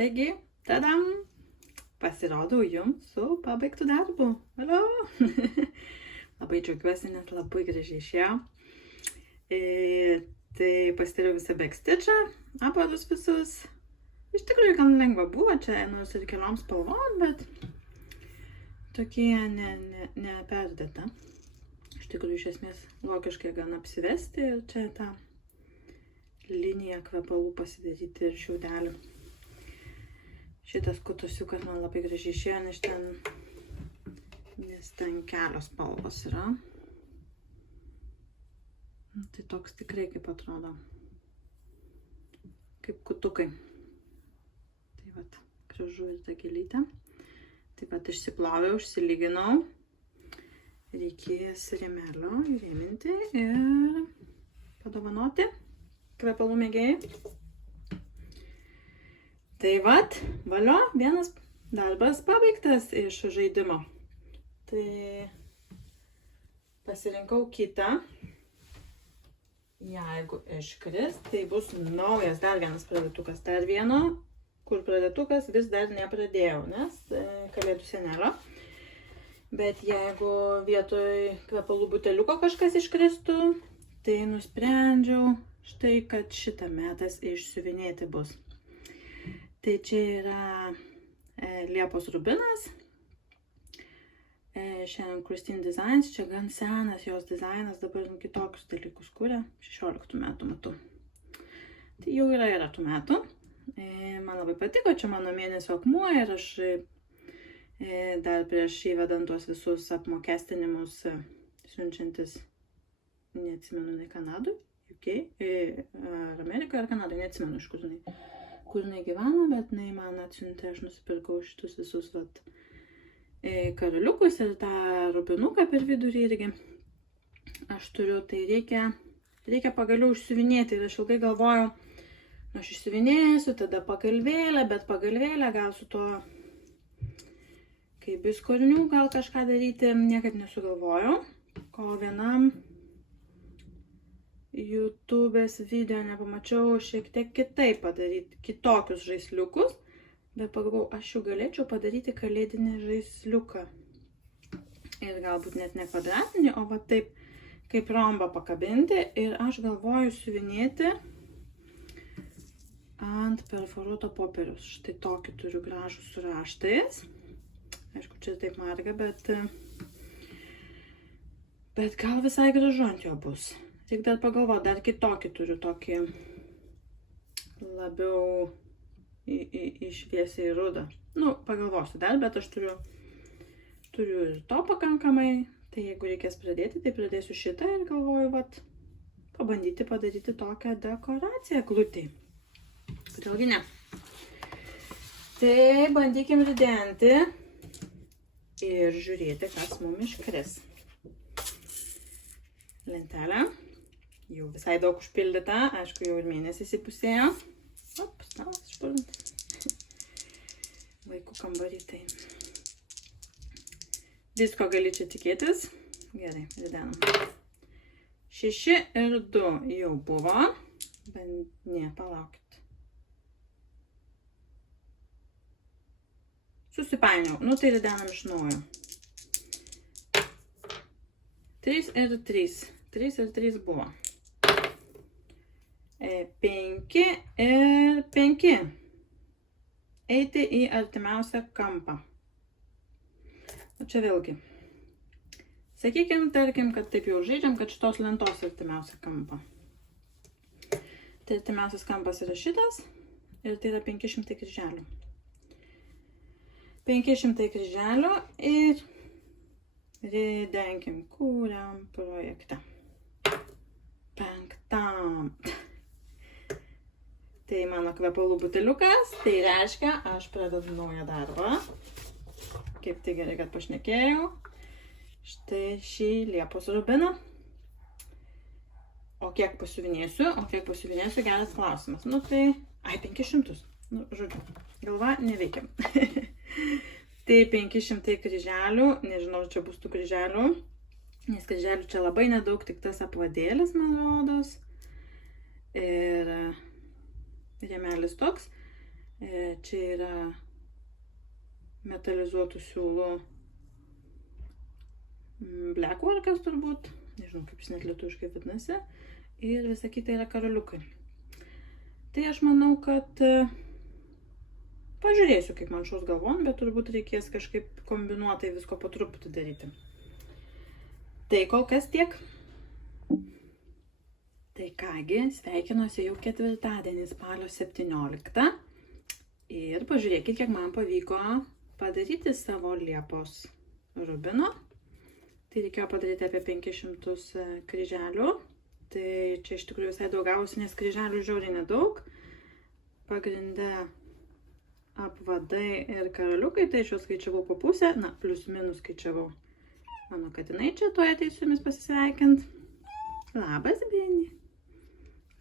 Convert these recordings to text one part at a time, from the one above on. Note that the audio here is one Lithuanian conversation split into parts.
Taigi, tadam, pasirodau jums su pabaigtu darbu. Alio. Labai džiaugiuosi, net labai gražiai išėjo. Tai pasidariau visą backstitchą, apadus visus. Iš tikrųjų, gan lengva buvo, čia nors ir keliom spalvom, bet tokie neperdėta. Iš tikrųjų, iš esmės, logiškai gan apsivesti ir čia tą liniją kvepalų pasidaryti ir šiaudelių. Šitas kutusiukas man labai gražiai išėjo, nes ten kelios spalvos yra. Tai toks tikrai kaip atrodo. Kaip kutukai. Tai vat, gražu ir ta gėlytė. Tai vat išsiploviau, išsilyginau. Reikės rėmelio įrėminti ir padovanoti kvepalų mėgėjai. Tai vat, valio, vienas darbas pabaigtas iš žaidimo. Tai pasirinkau kitą. Jeigu iškris, tai bus naujas dar vienas pradėtukas. Dar vieno, kur pradėtukas vis dar nepradėjau, nes kalėdų senelio. Bet jeigu vietoj kvepalų buteliuko kažkas iškristų, tai nusprendžiau štai, kad šitą metas išsiuvinėti bus. Tai čia yra Liepos rubinas. Šiandien Christine Designs, čia gan senas jos dizainas, dabar kitokius dalykus kuria, 16 metų matau. Tai jau yra tų metų. Man labai patiko, čia mano mėnesio akmuo ir aš dar prieš įvedant tuos visus apmokestinimus siunčiantis, neatsimenu, nei Kanadui, UK, ar Amerikoje, ar Kanadui, neatsimenu, iš kur jinai gyvena, bet jinai man atsiuntė, aš nusipirkau šitus visus karaliukus ir tą rubinuką per vidurį irgi. Aš turiu, tai reikia pagaliau išsiuvinėti ir aš ilgai galvojau, aš išsiuvinėsiu, tada pagalvėlę, bet pagalvėlę gal su to kaip biskornių gal kažką daryti, niekaip nesugalvojau, kol vienam YouTube'ės video nepamačiau šiek tiek kitaip padaryti, kitokius žaisliukus, bet pagalvojau, aš jau galėčiau padaryti kalėdinį žaisliuką. Ir galbūt net ne kvadratinį, o va taip kaip rombą pakabinti. Ir aš galvoju siuvinėti ant perforuoto popieriaus. Štai tokį turiu gražų su raštais. Aišku, čia taip marga, bet gal visai gražu ant jo bus. Tik dar pagalvoju, dar kitokį turiu, tokį labiau į šviesiai rudą. Nu, pagalvosiu dar, bet aš turiu ir to pakankamai. Tai jeigu reikės pradėti, tai pradėsiu šitą ir galvoju, vat, pabandyti padaryti tokią dekoraciją eglutei. Kodėlgi ne? Tai bandykim ridenti ir žiūrėti, kas mums iškris. Lentelė. Jau visai daug užpildyta. Aišku, jau ir mėnesis įpusėjo. Op, stalas išpildintas. Vaikų kambarį tai. Visko gali čia tikėtis. Gerai, ridenam. 6 ir 2 jau buvo. Ne, palaukit. Susipainiau. Nu, tai ridenam iš naujo. 3 ir 3. 3 ir 3 buvo. 5 ir 5. Eiti į artimiausią kampą. O čia vėlgi. Sakykim, tarkim, kad taip jau žaidžiam, kad šitos lentos artimiausią kampą. Tai artimiausias kampas yra šitas. Ir tai yra 500 kryželių. 500 kryželių ir ridenkim, kuriam projektą. 5. Tai mano kvepalų buteliukas, tai reiškia, aš pradedu naują darbą. Kaip tai gerai, kad pašnekėjau. Štai šį Liepos rubiną. O kiek pasiuvinėsiu, geras klausimas. Nu tai, 500. Nu, žodžiu, galva neveikia. Tai 500 kryželių, nežinau, čia bus tų kryželių, nes kryželių čia labai nedaug, tik tas apvadėlis, man rodos. Ir rėmelis toks. Čia yra metalizuotų siūlų blackworkas turbūt, nežinau kaip jis net lietuviškai vadinasi, ir visa kita yra karoliukai. Tai aš manau, kad pažiūrėsiu, kaip man šaus galvon, bet turbūt reikės kažkaip kombinuotai visko po truputį daryti. Tai kol kas tiek. Tai kągi, sveikinuosi jau ketvirtadienį, spalio 17. Ir pažiūrėkit, kiek man pavyko padaryti savo Liepos rubino. Tai reikėjo padaryti apie 500 kryželių. Tai čia iš tikrųjų visai daug gavosi, nes kryželių žiauriai nedaug. Pagrinde apvadai ir karoliukai, tai aš jau skaičiavau po pusę, na, plius minus skaičiavau. Mano katinai čia tuoj ateis su jumis pasisveikint. Labas, Beni.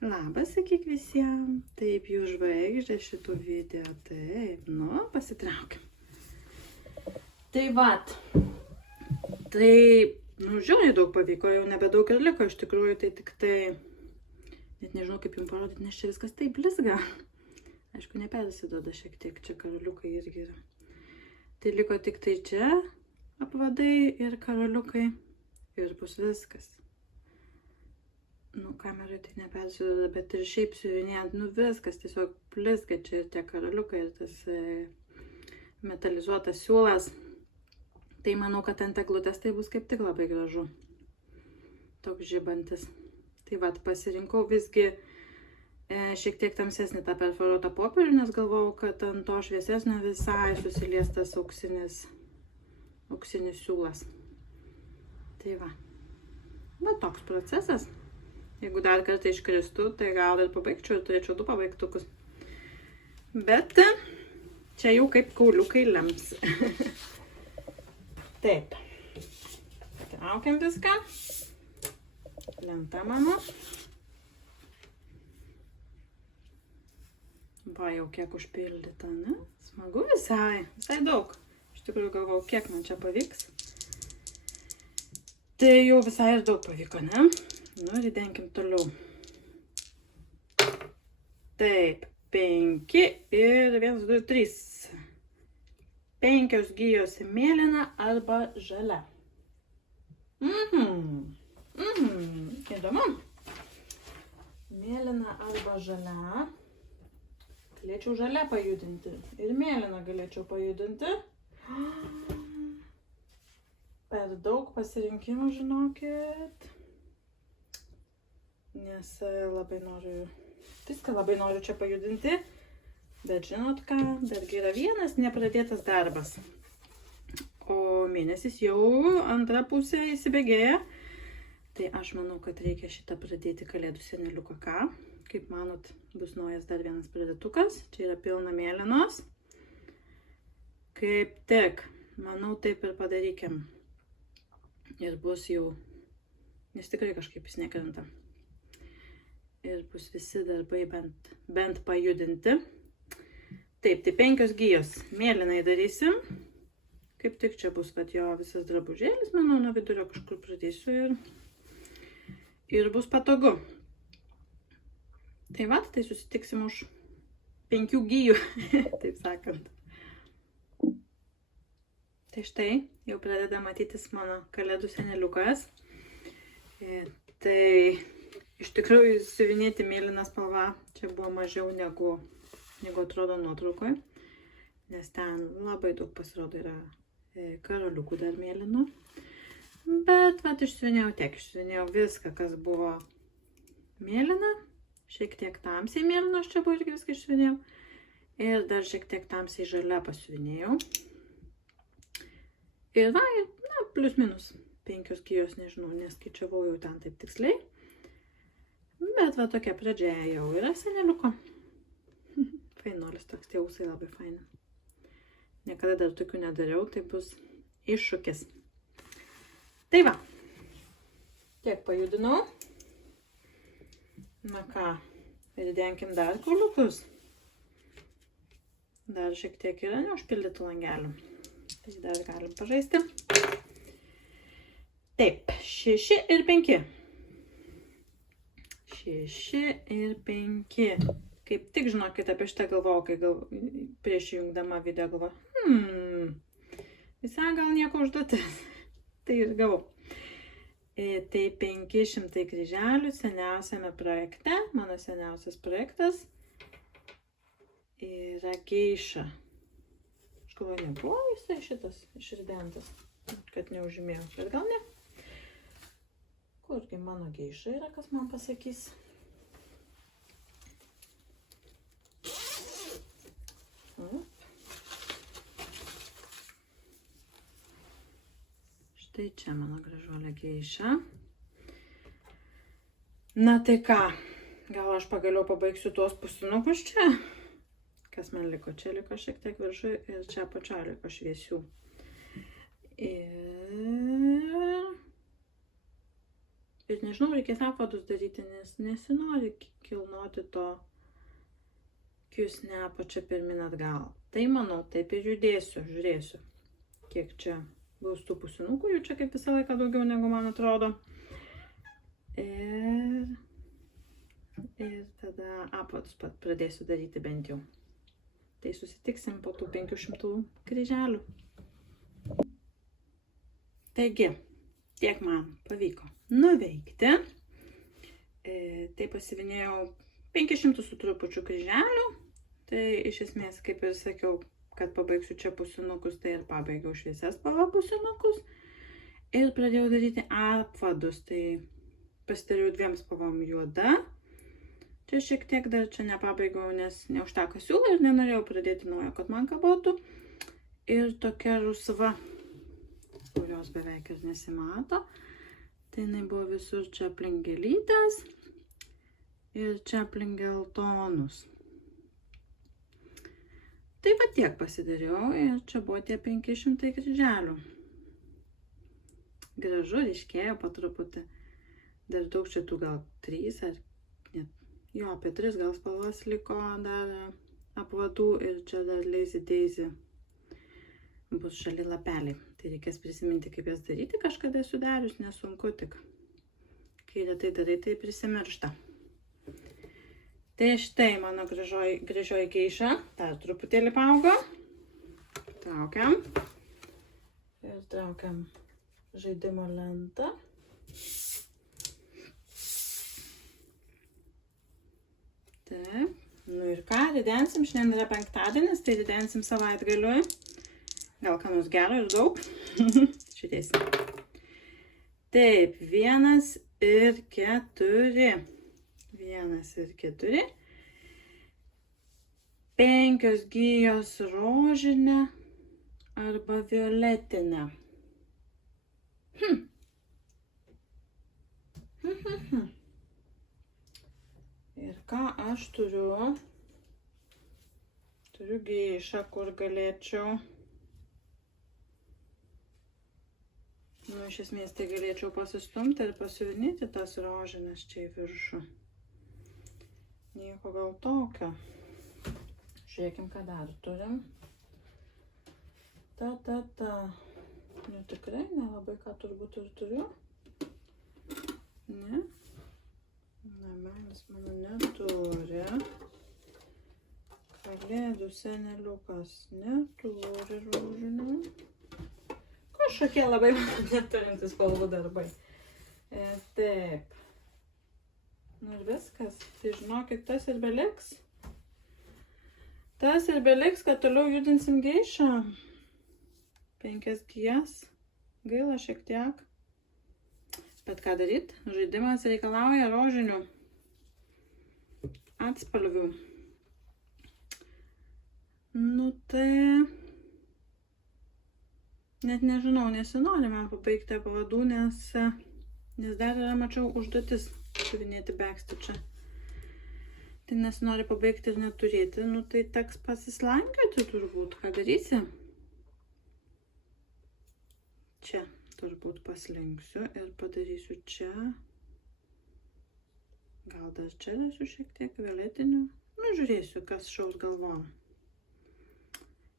Labas, sakyk visiems. Taip, jų žvaigždė šitų video. Taip, nu, pasitraukiam. Tai vat. Tai, nu, žiauriai daug pavyko, jau nebedaug ir liko, iš tikrųjų, tai tik tai, net nežinau kaip jums parodyti, nes čia viskas taip blizga. Aišku, nepersiduoda šiek tiek, čia karoliukai irgi yra. Tai liko tik tai čia apvadai ir karoliukai ir bus viskas. Nu, kamerai tai nepersiduoda, bet ir šiaip siuvinėjant, nu viskas, tiesiog blizga čia ir tie karoliukai ir tas metalizuotas siūlas. Tai manau, kad ant eglutės tai bus kaip tik labai gražu. Toks žibantis. Tai vat, pasirinkau visgi šiek tiek tamsesnį tą perforuotą popierių, nes galvojau, kad ant to šviesesnio visai susilies tas auksinis siūlas. Tai va. Va toks procesas. Jeigu dar kartą iškristų, tai gal ir pabaigčiau ir turėčiau 2 pabaigtukus. Bet čia jau kaip kauliukai lems. Taip, traukiam viską, lenta mano, va jau kiek užpildyta, ne? Smagu visai daug, iš tikrųjų galvojau, kiek man čia pavyks, tai jau visai ir daug pavyko, ne? Nu, ridenkim toliau. Taip, 5 ir 1, 2, 3. 5 gijos mėlyna arba žalia. Įdomu. Mėlyna arba žalia. Galėčiau žalia pajudinti. Ir mėlyną galėčiau pajudinti. Per daug pasirinkimų, žinokit. Nes labai noriu, viską labai noriu čia pajudinti. Bet žinot ką, dargi yra vienas nepradėtas darbas. O mėnesis jau antrą pusę įsibėgėja. Tai aš manau, kad reikia šitą pradėti kalėdų seneliuką. Ką? Kaip manot, bus naujas dar vienas pradėtukas. Čia yra pilna mėlynos. Kaip tik, manau, taip ir padarykim. Ir bus jau, nes tikrai kažkaip jis nekrenta. Ir bus visi darbai bent pajudinti. Taip, tai 5 gijos mėlynai darysim. Kaip tik čia bus, kad jo visas drabužėlis, manau, nuo vidurio kažkur pradėsiu ir bus patogu. Tai vat, tai susitiksim už 5 gijų, taip sakant. Tai štai, jau pradeda matytis mano kalėdų seneliukas. Tai iš tikrųjų siuvinėti mėlyną spalvą čia buvo mažiau negu atrodo nuotraukoje, nes ten labai daug pasirodo yra karoliukų dar mėlynų. Bet vat išsiuvinėjau viską, kas buvo mėlyna, šiek tiek tamsiai mėlyno, aš čia buvo irgi viską išsiuvinėjau. Ir dar šiek tiek tamsiai žalia pasiuvinėjau. Ir va, plius minus 5 gijos, nežinau, neskaičiavau jau ten taip tiksliai. Bet va tokia pradžia jau yra seneliuko. Fainolis toks, tie ausai labai faini. Niekada dar tokių nedariau, tai bus iššūkis. Tai va, tiek pajudinau. Na ką, ridenkim dar kauliukus. Dar šiek tiek yra neužpildytų langelių. Tai dar galim pažaisti. Taip, 6 ir 5. 6 ir 5. Kaip tik žinokit apie šitą galvojau, kai prieš jungdama video galvojau, visai gal nieko užduotis. Tai ir gavau. Tai 500 kryželių seniausiame projekte, mano seniausias projektas yra geiša. Aš galvoju, nebuvo visai šitas išridentas, kad neužimėjau, bet gal ne. Kurgi mano geiša yra, kas man pasakys? Štai čia mano gražuolė geiša. Na tai ką, gal aš pagaliau pabaigsiu tuos pusinukus čia. Kas man liko? Čia liko šiek tiek viršų ir čia apačioje liko šviesių. Ir nežinau, reikės apvadus daryti, nes nesinori kilnoti to kiusnepo čia pirmin atgal. Tai manau, taip ir judėsiu, žiūrėsiu, kiek čia bus tų pusinukų, jų čia kaip visą laiką daugiau negu man atrodo. Ir tada apvadus pat pradėsiu daryti bent jau. Tai susitiksim po tų 500 kryželių. Taigi, tiek man pavyko nuveikti. Tai pasivinėjau 500 su trupučiu kryželių. Tai iš esmės, kaip ir sakiau, kad pabaigsiu čia pusinukus, tai ir pabaigiau šviesias spalvą pusinukus. Ir pradėjau daryti apvadus, tai pasidariau 2 spalvom juoda. Čia šiek tiek dar čia nepabaigiau, nes neužteko siūlo ir nenorėjau pradėti naujo, kad man kabotų. Ir tokia rusva, kurios beveik ir nesimato. Tai jinai buvo visur čia aplink gėlytės ir čia aplink geltonus. Tai va tiek pasidariau ir čia buvo tie 500 kryželių. Gražu, ryškėjo po truputį. Dar daug čia tų gal 3 ar net, jo, apie 3 gal spalvas liko dar apvadų ir čia dar Lazy Daisy bus žali lapeliai. Tai reikės prisiminti, kaip jas daryti, kažkada esu darius, nesunku tik. Kai retai darai, tai prisimiršta. Tai štai mano gražioji geiša, dar truputėlį paaugo. Traukiam. Ir traukiam žaidimo lentą. Taip. Nu ir ką, ridensim, šiandien yra penktadienis, tai ridensim savaitgaliui. Gal ką nors gero ir daug. Žiūrėsim. Taip, 1 ir 4. 1 ir 4. 5 gijos rožinę arba violetinę. Ir ką aš turiu? Turiu geišą, kur galėčiau. Nu, iš esmės tai galėčiau pasistumti ir pasiuvinėti tas rožinės čia į viršų. Nieko gal tokio. Žiūrėkim, ką dar turim. Nu, tikrai nelabai ką turbūt ir turiu. Ne? Namelis mano neturi. Kalėdų seneliukas neturi rožinių. Kažkokie labai neturintis spalvų darbai. Taip. Nu ir viskas. Tai žinokit, tas ir beliks. Tas ir beliks, kad toliau judinsim geišą. 5 gijas. Gaila šiek tiek. Bet ką daryt? Žaidimas reikalauja rožinių atspalvių. Nu tai... Net nežinau, nesinori man pabaigti apvadų, nes dar yra, mačiau, užduotis siuvinėti backstitchą. Tai nesinori pabaigti ir neturėti, nu tai teks pasislankioti turbūt, ką darysi. Čia turbūt paslinksiu ir padarysiu čia. Gal dar čia dėsiu šiek tiek violetinių. Nu, žiūrėsiu, kas šaus galvom.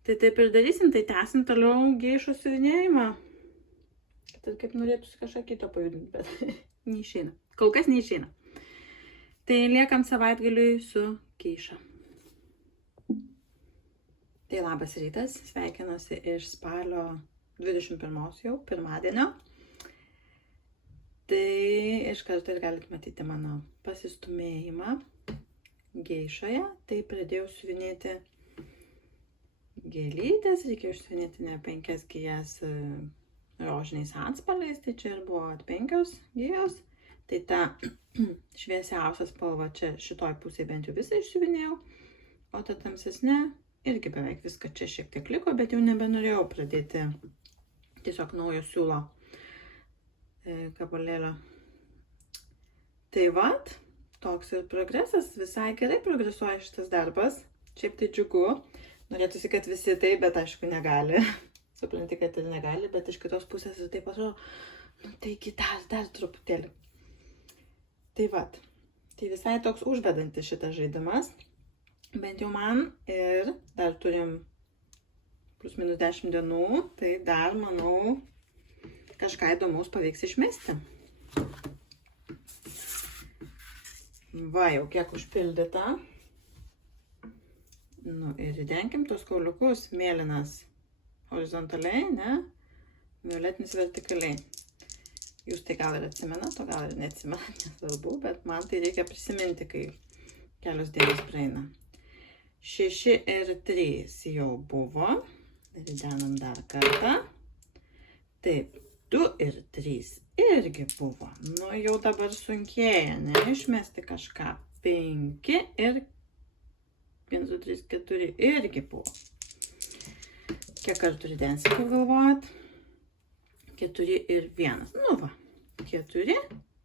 Tai taip ir darysim, tai tęsim toliau geišų siuvinėjimą. Tad kaip norėtųsi kažką kito pajudinti, bet neišeina. Kol kas neišeina. Tai liekam savaitgaliui su Keiša. Tai labas rytas, sveikinuosi iš spalio 21 jau, pirmadienio. Tai iš karto ir galite matyti mano pasistumėjimą geišoje. Tai pradėjau siuvinėti gėlytės, reikėjo išsiuvinėti ne 5 gijas rožiniais atspalviais, tai čia ir buvo 5 gijos. Tai ta šviesiausia spalva čia šitoj pusėje bent jau visą išsiuvinėjau, o ta tamsesnė irgi beveik viską čia šiek tiek liko, bet jau nebenorėjau pradėti tiesiog naujo siūlo gabalėlio. Tai vat, toks ir progresas, visai gerai progresuoja šitas darbas, šiaip tai džiugu, norėtųsi, kad visi tai, bet aišku negali, supranti, kad ir negali, bet iš kitos pusės ir taip atrodo, nu taigi dar truputėlį. Tai vat, tai visai toks užvedantis šitas žaidimas, bent jau man, ir dar turim plus minus 10 dienų, tai dar, manau, kažką įdomaus pavyks išmesti. Va, jau kiek užpildyta. Nu ir įdenkim tos kauliukus, mėlynas horizontaliai, ne, violetinis vertikaliai. Jūs tai gal ir atsimenat, o gal ir neatsimenat, nesvarbu, bet man tai reikia prisiminti, kai kelios dienos praeina. 6 ir 3 jau buvo. Ridenam dar kartą. Taip, 2 ir 3 irgi buvo. Nu, jau dabar sunkėja, ne, išmesti kažką. 5 ir 1, 2, 3, 4 irgi buvo. Kiek kartų ridensi, kaip galvojat? 4 ir 1. Nu va, 4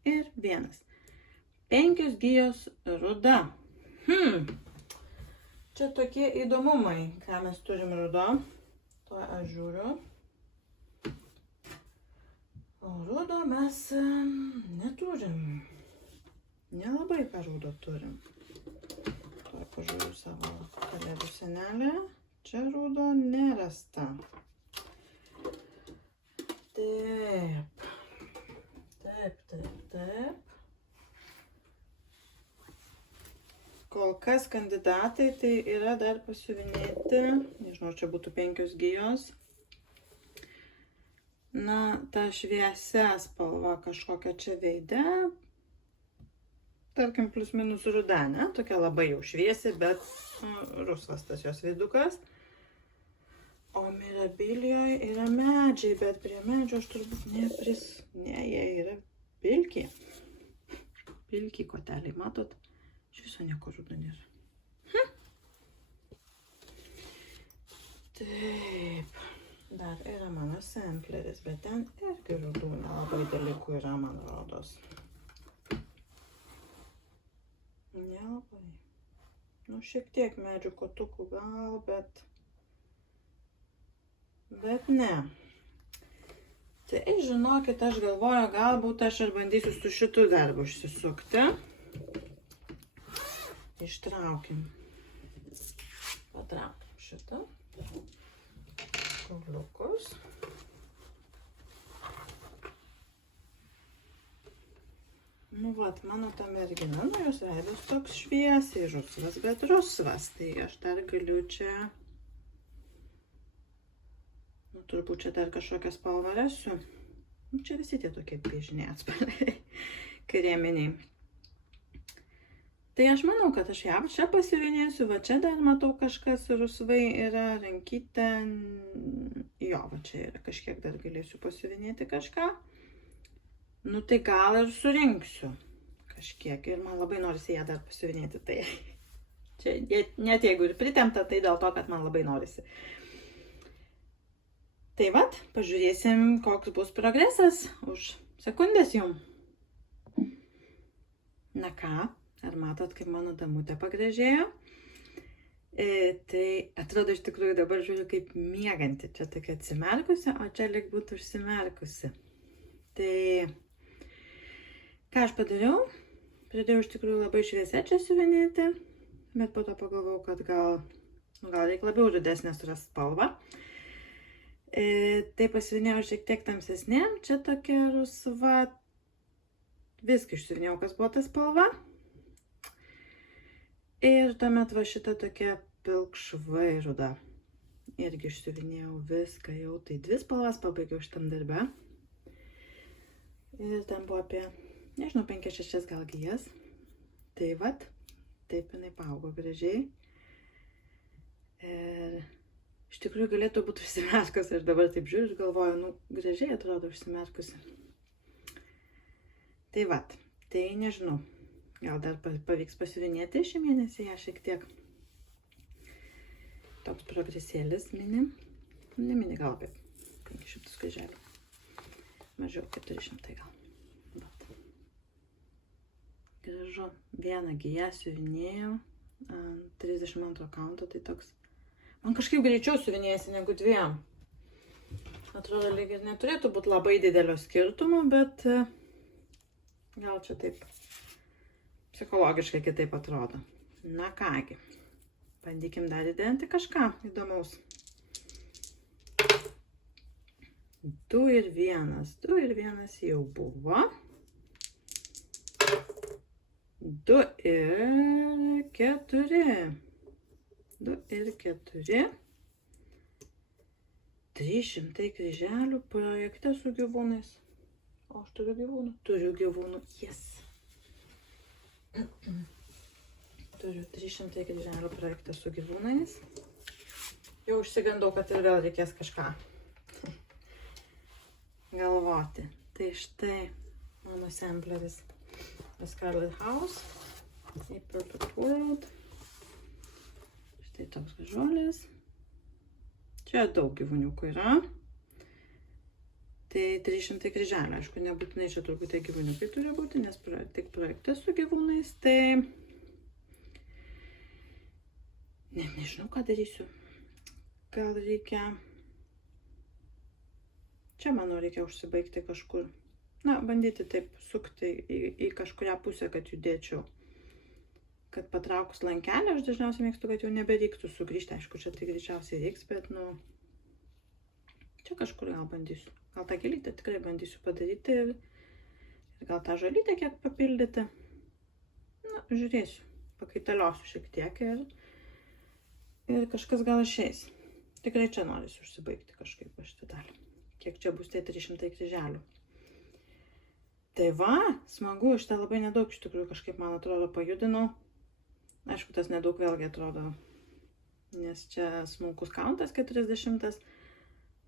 ir 1. 5 gijos ruda. Čia tokie įdomumai, ką mes turim rudo. To aš žiūriu. O rudo mes neturim. Nelabai ką rudo turim. To pažiūriu savo kalėdų senelę. Čia rudo nerasta. Taip. Kol kas kandidatai tai yra dar pasiuvinėti, nežinau, čia būtų 5 gijos. Na, ta šviesia spalva kažkokia čia veide, tarkim, plus minus ruda, ne? Tokia labai jau šviesi, bet rusvas tas jos veidukas. O Mirabilijoje yra medžiai, bet prie medžio aš turbūt ne, jie yra pilkiai. Pilkiai koteliai, matot? Iš viso nieko rudo nėra. Taip. Dar yra mano sampleris, bet ten irgi rudų nelabai dalykų yra, man rodos. Nelabai. Nu, šiek tiek medžių kotukų gal, bet ne. Tai žinokit, aš galvoju, galbūt aš ir bandysiu su šitu darbu išsisukti. Ištraukim. Patraukim šitą. Kauliukus. Nu, vat, mano ta mergina, nu, jos veidas toks šviesiai rusvas, bet rusvas. Tai aš dar galiu čia... Nu, turbūt čia dar kažkokią spalvą rasiu. Nu, čia visi tie tokie piešiniai atspalviai, kreminiai. Tai aš manau, kad aš ją čia pasiuvinėsiu, va čia dar matau kažkas rusvai yra, rankytė, jo, va čia yra kažkiek dar galėsiu pasiuvinėti kažką. Nu tai gal ir surinksiu kažkiek ir man labai norisi ją dar pasiuvinėti, tai čia net jeigu ir pritempta, tai dėl to, kad man labai norisi. Tai vat, pažiūrėsim, koks bus progresas už sekundės jum. Na ką? Ar matot, kaip mano damutė pagražėjo? Tai atrodo iš tikrųjų dabar žiūriu kaip mieganti. Čia tokia atsimerkusi, o čia lyg būtų užsimerkusi. Tai ką aš padariau? Pradėjau iš tikrųjų labai šviesia čia siuvinėti, bet po to pagalvojau, kad gal reikia labiau rudesnę surasti spalvą. Tai pasiuvinėjau šiek tiek tamsesnėm, čia tokia rusva. Viską išsiuvinėjau, kas buvo ta spalva. Ir tuomet va šita tokia pilkšvai ruda. Irgi išsiuvinėjau viską jau, tai 2 spalvas pabaigiau šitam darbe. Ir ten buvo apie, nežinau, 5-6 gal gijas. Tai vat, taip jinai paaugo gražiai. Ir iš tikrųjų galėtų būti užsimerkusi, aš dabar taip žiūriu ir galvoju, nu, gražiai atrodo užsimerkusi. Tai vat, tai nežinau, gal dar pavyks pasiuvinėti šį mėnesį ją šiek tiek. Toks progresėlis mini, ne mini gal apie 500 kryželių, mažiau 400 gal. Bet. Gražu, vieną giją siuvinėjau ant 32 kaunto, tai toks, man kažkaip greičiau siuvinėjasi negu 2. Atrodo, lyg ir neturėtų būti labai didelio skirtumo, bet gal čia taip psichologiškai kitaip atrodo. Na kągi. Bandykim dar įdėti kažką įdomaus. 2 ir 1. 2 ir 1 jau buvo. 2 ir 4. 2 ir 4. 300 kryželių projekte su gyvūnais. O aš turiu gyvūnų. Turiu gyvūnų. Yes. Turiu 300 kryželių projektą su gyvūnais. Jau užsigandau, kad ir vėl reikės kažką galvoti. Tai štai mano sampleris The Scarlet House, A Perfect World. Štai toks gražuolis. Čia daug gyvūniukų yra. Tai 300 kryželių. Aišku, nebūtinai čia turbūt tie gyvūniukai turi būti, nes tik projektas su gyvūnais. Tai nežinau, ką darysiu. Gal reikia... Čia, manau, reikia užsibaigti kažkur. Na, bandyti taip sukti į kažkurią pusę, kad judėčiau. Kad patraukus lankelį, aš dažniausiai mėgstu, kad jau nebereiktų sugrįžti. Aišku, čia tai greičiausiai reiks, bet, nu... Čia kažkur gal bandysiu. Gal tą gėlytę tikrai bandysiu padaryti ir gal tą žolytę kiek papildyti. Na, žiūrėsiu. Pakaitaliosiu šiek tiek ir kažkas gal išeis. Tikrai čia norisi užsibaigti kažkaip šitą dalį. Kiek čia bus tai 300 kryželių. Tai va, smagu, šitą labai nedaug iš tikrųjų kažkaip, man atrodo, pajudinau. Aišku, tas nedaug vėlgi atrodo, nes čia smulkus kauntas 40,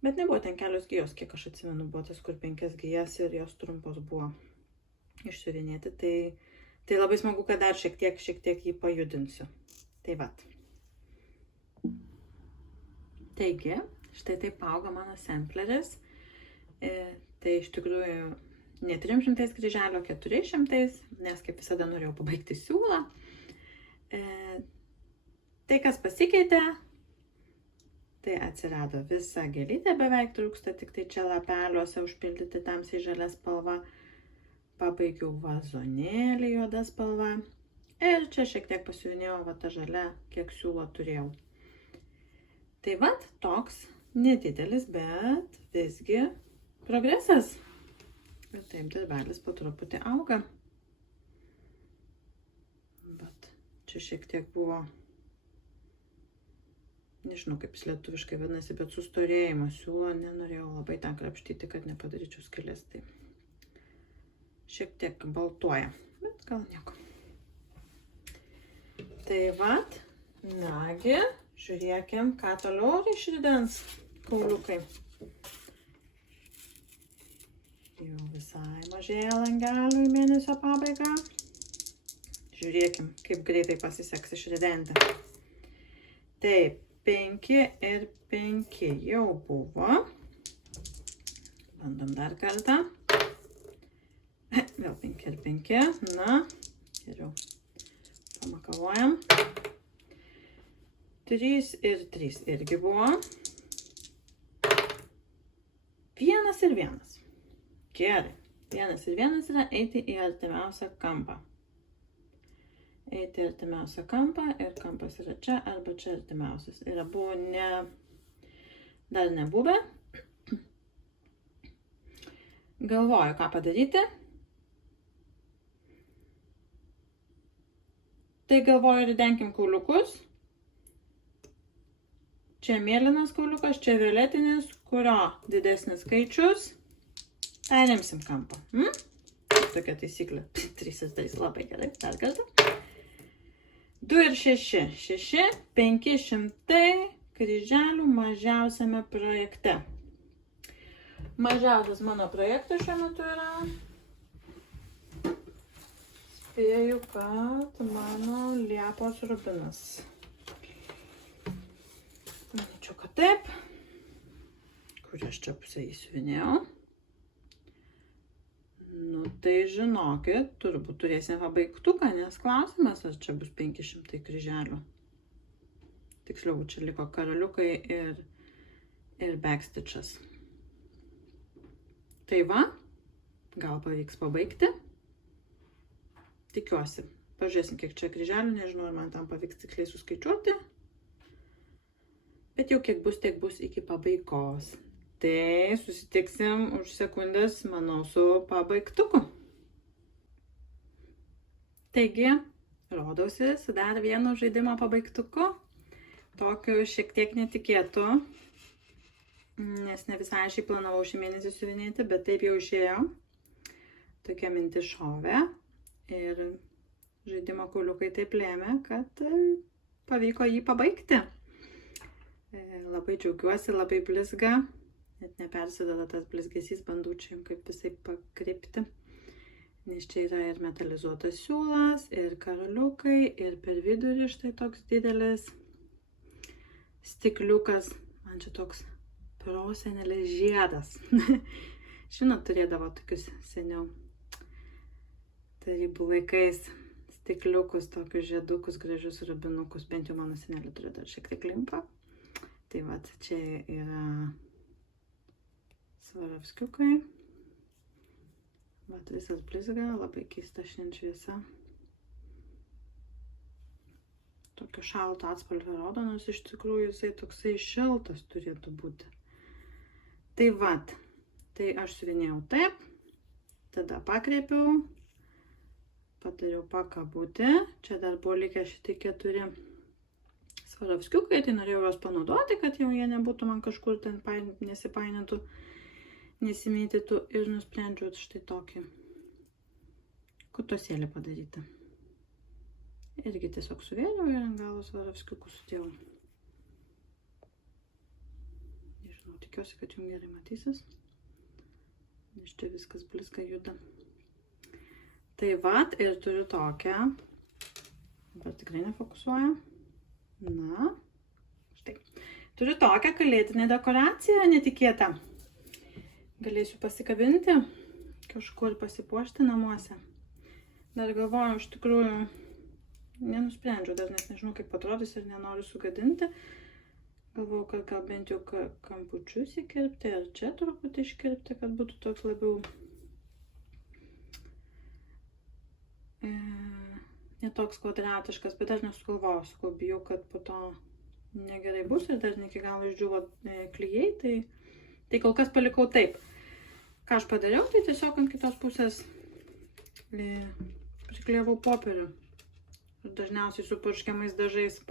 bet nebuvo ten kelios gijos, kiek aš atsimenu, buvo tas, kur 5 gijas ir jos trumpos buvo išsiuvinėti. Tai labai smagu, kad dar šiek tiek jį pajudinsiu. Tai vat. Taigi, štai taip auga mano sampleris. Tai iš tikrųjų ne 300 kryželio, 400, nes kaip visada norėjau pabaigti siūlą. Tai kas pasikeitė, tai atsirado visa gėlytė, beveik trūksta, tik tai čia lapeliuose užpildyti tamsiai žalia spalva. Pabaigiau vazonėlį juoda spalva. Ir čia šiek tiek pasiuvinėjau va tą žalia, kiek siūlo turėjau. Tai vat, toks nedidelis, bet visgi progresas. Ir taip darbelis po truputį auga. Bet čia šiek tiek buvo, nežinau kaip jis lietuviškai vadinasi, bet sustorėjimo siūlo, nenorėjau labai ten krapštyti, kad nepadaryčiau skylės. Tai šiek tiek baltuoja, bet gal nieko. Tai vat, nagi, žiūrėkim, ką toliau išridens kauliukai. Jau visai mažėja langelių į mėnesio pabaigą. Žiūrėkim, kaip greitai pasiseks išridenti. Taip, 5 ir 5 jau buvo. Bandom dar kartą. Vėl 5 ir 5. Na, geriau pamakavojam. 3 ir 3 irgi buvo. 1 ir 1. Gerai. 1 ir 1 yra eiti į artimiausią kampą. Eiti į artimiausią kampą ir kampas yra čia arba čia artimiausias. Yra buvo dar nebuvę. Galvoju, ką padaryti. Tai galvoju, ridenkim kauliukus. Čia mėlynas kauliukas, čia violetinis, kurio didesnis skaičius. Perimsim kampą. Tokia taisyklė. 3 ir 3, labai gerai, dar kartą. 2 ir 6. 6, 500 kryželių mažiausiame projekte. Mažiausias mano projektas šiuo metu yra. Spėju, kad mano Liepos rubinas. Manyčiau, kad taip. Kur aš čia pusę įsiuvinėjau. Nu, tai žinokit, turbūt turėsime pabaigtuką, nes klausimas, ar čia bus 500 kryželių. Tiksliau, čia liko karaliukai ir backstitchas. Tai va, gal pavyks pabaigti. Tikiuosi. Pažiūrėsim, kiek čia kryželių, nežinau, ar man tam pavyks tiksliai suskaičiuoti. Bet jau kiek bus, tiek bus iki pabaigos. Tai susitiksim už sekundės, manau, su pabaigtuku. Taigi, rodausi su dar vienu žaidimo pabaigtuku. Tokiu šiek tiek netikėtu, nes ne visai šiaip planavau šį mėnesį siuvinėti, bet taip jau išėjo. Tokia mintis šovė ir žaidimo kauliukai taip lėmė, kad pavyko jį pabaigti. Labai džiaugiuosi, labai blizga. Net nepersideda tas blizgesys, bandau čia kaip visai pakreipti. Nes čia yra ir metalizuotas siūlas, ir karaliukai, ir per vidurį štai toks didelis stikliukas. Man čia toks prosenelės žiedas. Žinot, turėdavo tokius seniau tarybų laikais stikliukus, tokius žiedukus, gražius rubinukus. Bent jau mano senelė turi dar šiek tiek limpą. Tai va, čia yra Svarovskiukai. Vat visas blizga, labai keista šiandien šviesa. Tokio šalto atspalvio rodo, nors iš tikrųjų jisai toksai šiltas turėtų būti. Tai vat, tai aš siuvinėjau taip, tada pakreipiau, padariau pakabutį. Čia dar buvo likę šitie 4 Svarovskiukai, tai norėjau juos panaudoti, kad jau jie nebūtų man kažkur ten nesipainėtų. Nesimėtytų ir nusprendžiau štai tokį kutosėlį padaryti. Irgi tiesiog suvėliau ir ant galo Svarovskiukų sudėjau. Nežinau, tikiuosi, kad jums gerai matysis, nes čia viskas blizga juda. Tai vat, ir turiu tokią, dabar tikrai nefokusuoja. Na, štai. Turiu tokią kalėdinę dekoraciją netikėtą. Galėsiu pasikabinti, kažkur pasipuošti namuose. Dar galvoju, iš tikrųjų, nenusprendžiau, dar nes nežinau, kaip atrodys ir nenoriu sugadinti. Galvoju, kad gal bent jau kampučius įkirpti, ar čia truputį iškirpti, kad būtų toks labiau netoks kvadratiškas, bet aš nesugalvojau, sakau, bijau, kad po to negerai bus ir dar ne iki galo išdžiuvo klijai, tai kol kas palikau taip. Ką aš padariau, tai tiesiog ant kitos pusės priklijavau popierių. Ir dažniausiai su purškiamais dažais,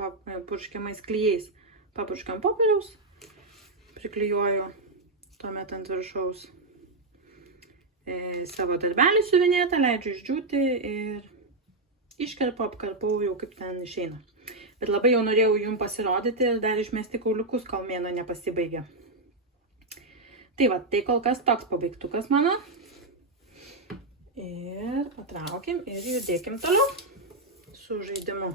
purškiamais klijais papurškiam popieriaus, priklijuoju tuomet ant viršaus savo darbelį siuvinėtą, leidžiu išdžiūti ir iškerpu, apkarpau jau kaip ten išeina. Bet labai jau norėjau jums pasirodyti ir dar išmesti kauliukus, kol mėnuo nepasibaigė. Tai va, tai kol kas toks pabaigtukas mano. Ir patraukim ir judėkim toliau su žaidimu.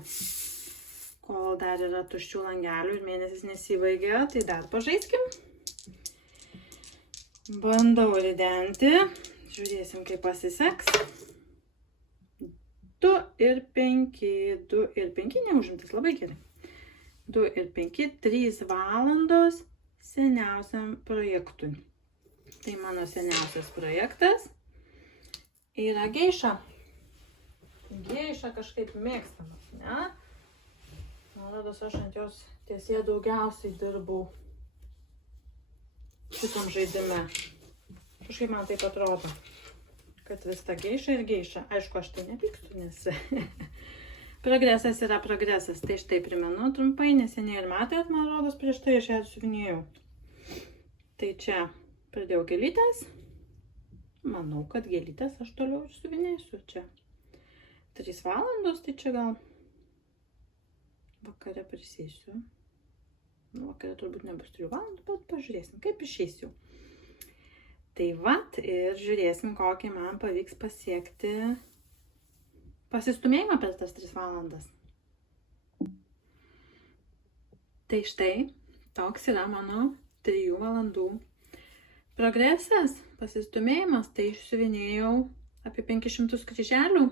Kol dar yra tuščių langelių ir mėnesis nesibaigė, tai dar pažaiskim. Bandau ridenti. Žiūrėsim, kaip pasiseks. 2 ir 5. 2 ir 5 neužimtas, labai gerai. 2 ir 5, 3 valandos seniausiam projektui. Tai mano seniausias projektas yra geiša. Geiša kažkaip mėgstamas, ne? Man rodos, aš ant jos tiesiai daugiausiai dirbau šitam žaidime. Kažkaip man taip atrodo, kad vis ta geiša ir geiša. Aišku, aš tai nepykstu, nes progresas yra progresas. Tai štai primenu trumpai, neseniai ir matėt, man rodos, prieš tai aš ją siuvinėjau. Tai čia pradėjau gėlytės. Manau, kad gėlytės aš toliau ir siuvinėsiu. Čia 3 valandos, tai čia gal vakare prisėsiu. Vakare turbūt nebus 3 valandų, bet pažiūrėsim, kaip išeisiu. Tai vat ir žiūrėsim, kokį man pavyks pasiekti pasistumėjimą per tas 3 valandas. Tai štai, toks yra mano 3 valandų progresas, pasistumėjimas. Tai išsiuvinėjau apie 500 kryželių.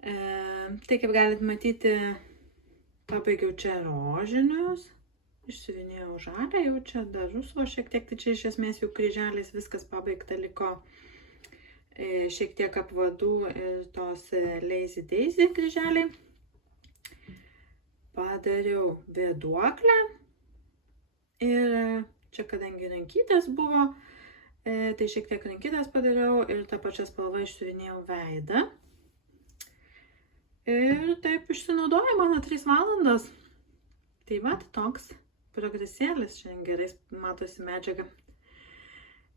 Tai kaip galite matyti, pabaigiau čia rožinius, išsiuvinėjau žalią, jau čia dar rusvo šiek tiek, tai čia iš esmės jau kryželiais viskas pabaigta, liko šiek tiek apvadų ir tos Lazy Daisy kryželiai. Padariau vėduoklę ir čia kadangi rankytės buvo, tai šiek tiek rankytės padariau ir tą pačią spalvą išsiuvinėjau veidą. Ir taip išsinaudoju mano 3 valandas. Tai va, toks progresėlis, šiandien gerai matosi medžiaga.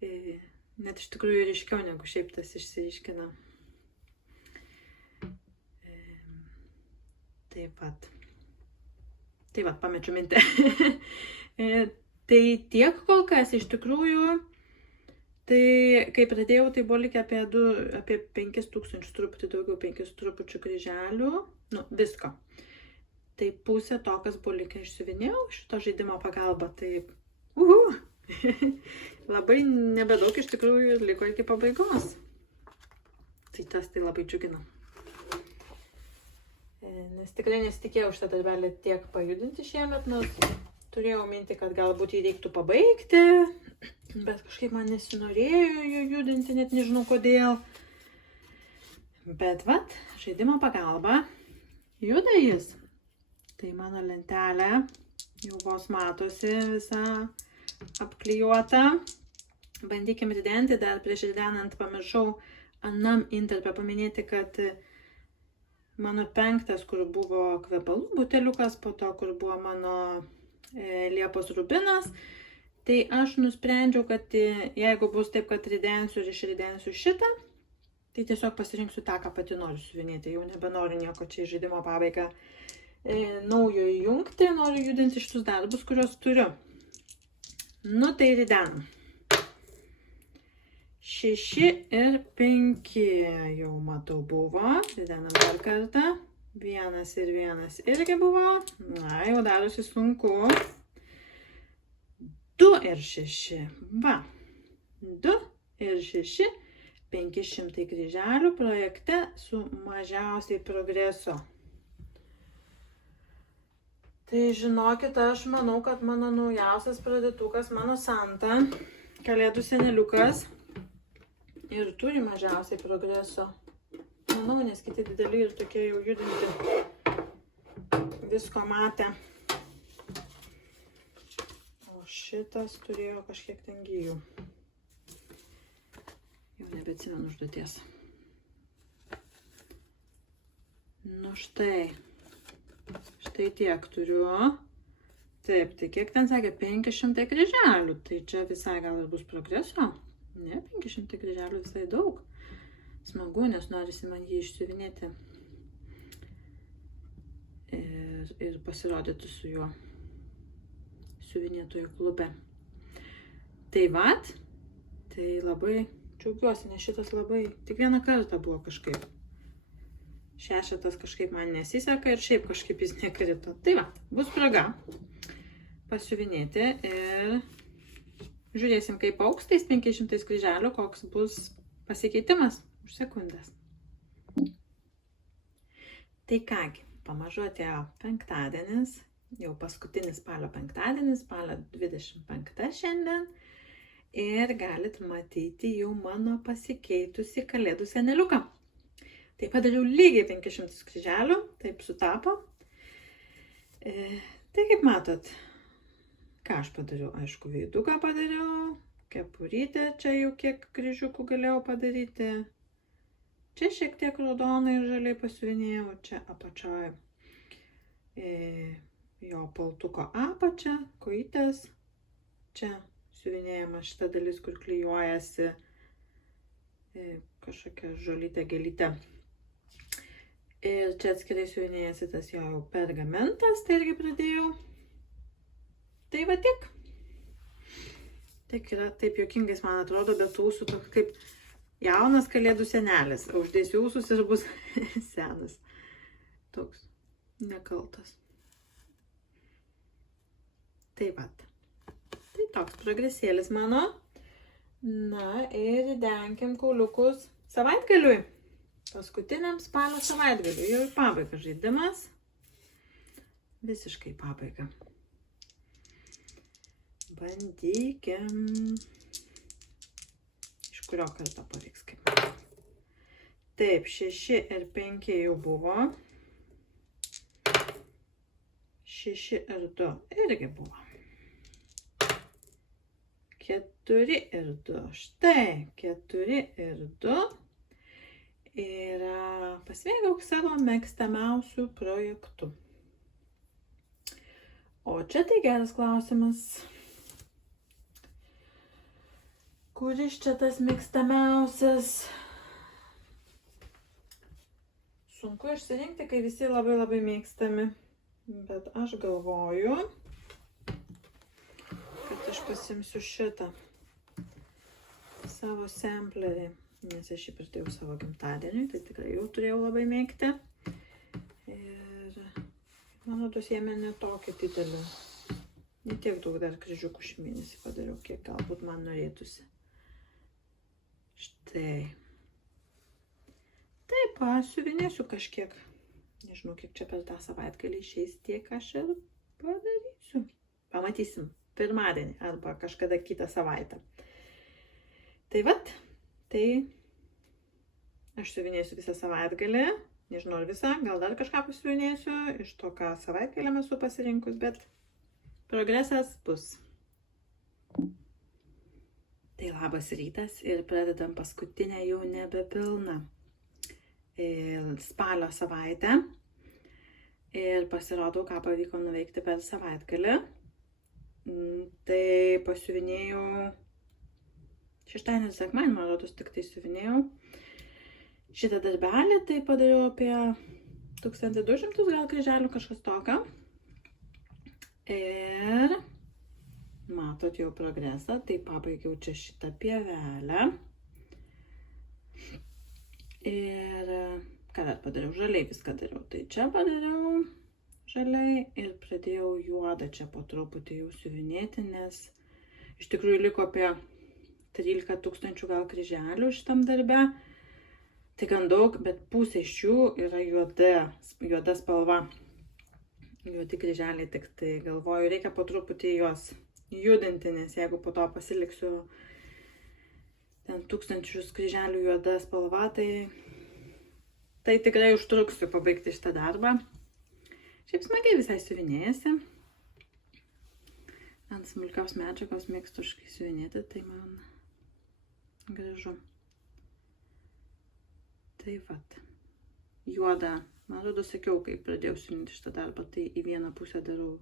Net iš tikrųjų ryškiau negu šiaip tas išsiryškina. Taip pat, pamečiu mintį. Tai tiek kol kas, iš tikrųjų, tai kai pradėjau, tai buvo likę apie 5000, truputį daugiau, 5 trupučių kryželių, visko. Tai pusė to, kas buvo likę, išsiuvinėjau šito žaidimo pagalba, tai labai nebedaug iš tikrųjų liko iki pabaigos. Tai tas tai labai džiugina. Nes tikrai nesitikėjau šitą darbelį tiek pajudinti šiemet, nors turėjau mintį, kad galbūt jį reiktų pabaigti, bet kažkaip man nesinorėjo jų judinti, net nežinau kodėl. Bet vat, žaidimo pagalba juda jis. Tai mano lentelė jau vos matosi visa apklijuota. Bandykime ridenti, dar prieš ridenant pamiršau anam intarpę paminėti, kad mano 5, kur buvo kvepalų buteliukas, po to, kur buvo mano Liepos rubinas, tai aš nusprendžiau, kad jeigu bus taip, kad ridensiu ir išridensiu šitą, tai tiesiog pasirinksiu tą, ką pati noriu suvinėti. Jau nebenoriu nieko čia į žaidimo pabaigą naujo įjungti, noriu judinti šitus darbus, kuriuos turiu. Tai ridenam. 6 ir 5 jau matau buvo. Ridenam dar kartą. 1 ir 1 irgi buvo. Jau darosi sunku. 2 ir 6. Va. 2 ir 6. 500 kryželių projekte su mažiausiai progreso. Tai žinokit, aš manau, kad mano naujausias pradėtukas, mano Santa, kalėdų seneliukas, ir turi mažiausiai progreso. Manau, nes kiti dideli ir tokie jau judinti visko matę. O šitas turėjo kažkiek ten gijų. Jau nebeatsimenu užduoties. Štai. Štai tiek turiu. Taip, tai kiek ten sakė? 500 kryželių. Tai čia visai gal ir bus progreso. Ne, 500 kryželių visai daug. Smagu, nes norisi man jį išsiuvinėti. Ir pasirodyti su juo siuvinėtojų klube. Tai vat, tai labai džiaugiuosi, nes šitas labai tik vieną kartą buvo kažkaip. 6 kažkaip man nesiseka ir šiaip kažkaip jis nekrito. Tai va, bus proga pasiuvinėti ir žiūrėsim, kaip auks tais 500 kryželių, koks bus pasikeitimas už sekundės. Tai kągi, pamažu atėjo penktadienis, jau paskutinis spalio penktadienis, spalio 25 šiandien. Ir galit matyti jau mano pasikeitusi kalėdų seneliuką. Tai padariau lygiai 500 kryželių, taip sutapo. Tai kaip matot, ką aš padariau? Aišku, veiduką padariau, kepurytę, čia jau kiek kryžiukų galėjau padaryti. Čia šiek tiek raudonai ir žaliai pasiuvinėjau, čia apačioje jo paltuko apačia, kojytės. Čia siuvinėjama šita dalis, kur klijuojasi kažkokia žolytė, gėlytė. Ir čia atskirai siuvinėjasi tas jo pergamentas, tai irgi pradėjau. Tai va tiek. Tik yra taip juokingais, man atrodo, bet ūsų toks kaip jaunas kalėdų senelis. Uždėsiu ūsus ir bus senas. Toks nekaltas. Tai vat. Tai toks progresėlis mano. Na ir denkim kauliukus savaitgaliui. Paskutiniam spalio savaitgaliui. Jau į pabaigą žaidimas. Visiškai pabaigą. Bandykim. Iš kurio karto pavyks kaip. Taip, 6 ir 5 jau buvo. 6 ir 2 irgi buvo. 4 ir 2. Štai, 4 ir 2. Ir pasveikauk savo mėgstamiausių projektų. O čia tai geras klausimas. Kuris čia tas mėgstamiausias? Sunku išsirinkti, kai visi labai labai mėgstami. Bet aš galvoju, kad aš pasimsiu šitą savo samplerį. Nes aš jį pridėjau savo gimtadieniui, tai tikrai jau turėjau labai mėgti. Ir mano tos jėmė netokį didelį. Ne tiek daug dar kryžiukų šį mėnesį padariau, kiek galbūt man norėtųsi. Štai. Taip, siuvinėsiu kažkiek. Nežinau, kiek čia per tą savaitgalį išeis, tiek aš ir padarysiu. Pamatysim pirmadienį arba kažkada kitą savaitę. Tai vat, tai aš siuvinėsiu visą savaitgalį. Nežinau ar visą, gal dar kažką pasiuvinėsiu iš to, ką savaitgalį esu pasirinkus, bet progresas bus. Tai labas rytas ir pradedam paskutinę jau nebepilną spalio savaitę. Ir pasirodau, ką pavyko nuveikti per savaitgalį. Tai pasiuvinėjau šeštadienį ir sekmadienį, man rodos, tik tai siuvinėjau. Šitą darbelį tai padariau apie 1200 gal kryželių, kažkas tokio. Ir matot jau progresą, tai pabaigiau čia šitą pievelę. Ir ką dar padariau? Žaliai viską dariau. Tai čia padariau žaliai ir pradėjau juodą čia po truputį jau siuvinėti, nes iš tikrųjų liko apie 13 000 gal kryželių šitam darbe. Tai gan daug, bet pusė iš jų yra juoda spalva. Juodi kryželiai, tik tai galvoju, reikia po truputį juos judinti, nes jeigu po to pasiliksiu ten 1000 kryželių juoda spalva, tai tikrai užtruksiu pabaigti šitą darbą. Šiaip smagiai visai siuvinėjasi. Ant smulkios medžiagos mėgstu siuvinėti, tai man gražu. Tai vat, juoda. Man rodos, sakiau, kai pradėjau siuvinti šitą darbą, tai į vieną pusę darau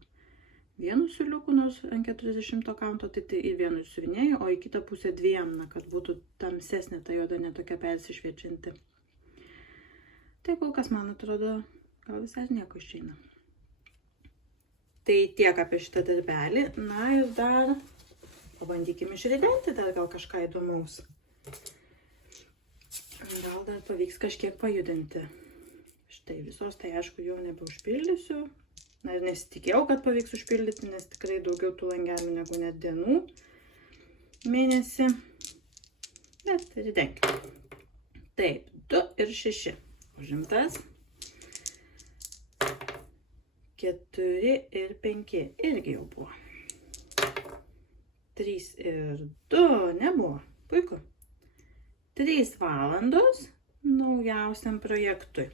vienu siuliuku, nors ant 40 kaunto, tai į vieną siuvinėjau, o į kitą pusę dviem, kad būtų tamsesnė ta juoda, netokia persišviečianti. Tai kol kas, man atrodo, gal visai nieko išeina. Tai tiek apie šitą darbelį. Na ir dar pabandykime išridenti dar gal kažką įdomaus. Gal dar pavyks kažkiek pajudinti. Štai visos, tai aišku, jau nebeužpildysiu. Na ir nesitikėjau, kad pavyks užpildyti, nes tikrai daugiau tų langelių negu net dienų mėnesį. Bet ridenkim. Taip, 2 ir 6 užimtas. 4 ir 5 irgi jau buvo. 3 ir 2 nebuvo. Puiku. 3 valandos naujausiam projektui.